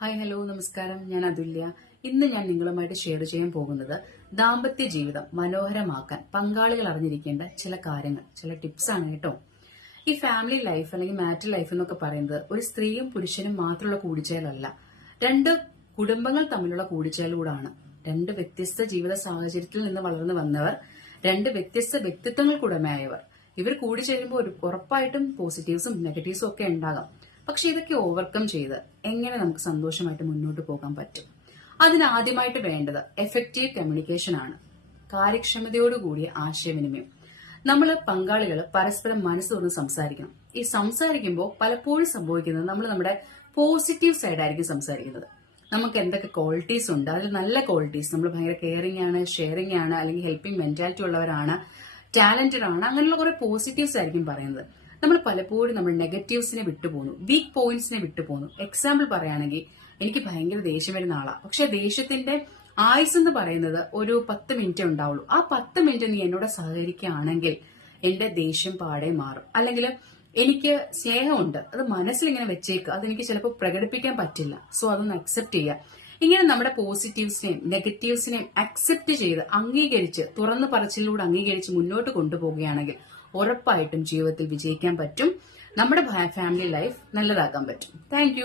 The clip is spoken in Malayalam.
ഹായ് ഹലോ നമസ്കാരം. ഞാൻ അതുല്യ. ഇന്ന് ഞാൻ നിങ്ങളുമായിട്ട് ഷെയർ ചെയ്യാൻ പോകുന്നത് ദാമ്പത്യ ജീവിതം മനോഹരമാക്കാൻ പങ്കാളികൾ അറിഞ്ഞിരിക്കേണ്ട ചില കാര്യങ്ങൾ ചില ടിപ്സ് ആണ് കേട്ടോ. ഈ ഫാമിലി ലൈഫ് അല്ലെങ്കിൽ മാറ്റർ ലൈഫ് എന്നൊക്കെ പറയുന്നത് ഒരു സ്ത്രീയും പുരുഷനും മാത്രമുള്ള കൂടിച്ചേലല്ല രണ്ട് കുടുംബങ്ങൾ തമ്മിലുള്ള കൂടിച്ചേലൂടാണ് രണ്ട് വ്യത്യസ്ത ജീവിത സാഹചര്യത്തിൽ നിന്ന് വളർന്നു വന്നവർ രണ്ട് വ്യത്യസ്ത വ്യക്തിത്വങ്ങൾക്കുടമയായവർ ഇവർ കൂടി ചേരുമ്പോൾ ഒരു ഉറപ്പായിട്ടും പോസിറ്റീവ്സും നെഗറ്റീവ്സും ഒക്കെ ഉണ്ടാകാം. പക്ഷെ ഇതൊക്കെ ഓവർകം ചെയ്ത് എങ്ങനെ നമുക്ക് സന്തോഷമായിട്ട് മുന്നോട്ട് പോകാൻ പറ്റും? അതിന് ആദ്യമായിട്ട് വേണ്ടത് എഫക്റ്റീവ് കമ്മ്യൂണിക്കേഷൻ ആണ്. കാര്യക്ഷമതയോടുകൂടിയ ആശയവിനിമയം. നമ്മൾ പങ്കാളികൾ പരസ്പരം മനസ്സ് തുറന്ന് സംസാരിക്കണം. ഈ സംസാരിക്കുമ്പോൾ പലപ്പോഴും സംഭവിക്കുന്നത് നമ്മൾ നമ്മുടെ പോസിറ്റീവ് സൈഡായിരിക്കും സംസാരിക്കുന്നത്. നമുക്ക് എന്തൊക്കെ ക്വാളിറ്റീസ് ഉണ്ട്? അതിൽ നല്ല ക്വാളിറ്റീസ് നമ്മൾ ഭയങ്കര കെയറിംഗ് ആണ് ഷെയറിംഗ് ആണ് അല്ലെങ്കിൽ ഹെൽപ്പിംഗ് മെന്റാലിറ്റി ഉള്ളവരാണ് ടാലന്റഡ് ആണ് അങ്ങനെയുള്ള കുറെ പോസിറ്റീവ്സ് ആയിരിക്കും പറയുന്നത്. നമ്മൾ പലപ്പോഴും നമ്മൾ നെഗറ്റീവ്സിനെ വിട്ടുപോകുന്നു വീക്ക് പോയിന്റ്സിനെ വിട്ടുപോകുന്നു എക്സാമ്പിൾ പറയുകയാണെങ്കിൽ എനിക്ക് ഭയങ്കര ദേഷ്യം വരുന്ന ആളാണ് പക്ഷെ ദേഷ്യത്തിന്റെ ആയുസ് എന്ന് പറയുന്നത് ഒരു പത്ത് മിനിറ്റ് ഉണ്ടാവുള്ളൂ. ആ പത്ത് മിനിറ്റ് നീ എന്നോട് സഹകരിക്കുകയാണെങ്കിൽ എന്റെ ദേഷ്യം പാടെ മാറും. അല്ലെങ്കിൽ എനിക്ക് സ്നേഹമുണ്ട്. അത് മനസ്സിലിങ്ങനെ വെച്ചേക്കുക അതെനിക്ക് ചിലപ്പോൾ പ്രകടിപ്പിക്കാൻ പറ്റില്ല. സോ അതൊന്ന് അക്സെപ്റ്റ് ചെയ്യുക. ഇങ്ങനെ നമ്മുടെ പോസിറ്റീവ്സിനെയും നെഗറ്റീവ്സിനെയും അക്സെപ്റ്റ് ചെയ്ത് അംഗീകരിച്ച് തുറന്നു പറച്ചിലൂടെ അംഗീകരിച്ച് മുന്നോട്ട് കൊണ്ടുപോവുകയാണെങ്കിൽ ഉറപ്പായിട്ടും ജീവിതത്തിൽ വിജയിക്കാൻ പറ്റും. നമ്മുടെ ഫാമിലി ലൈഫ് നല്ലതാക്കാൻ പറ്റും. താങ്ക്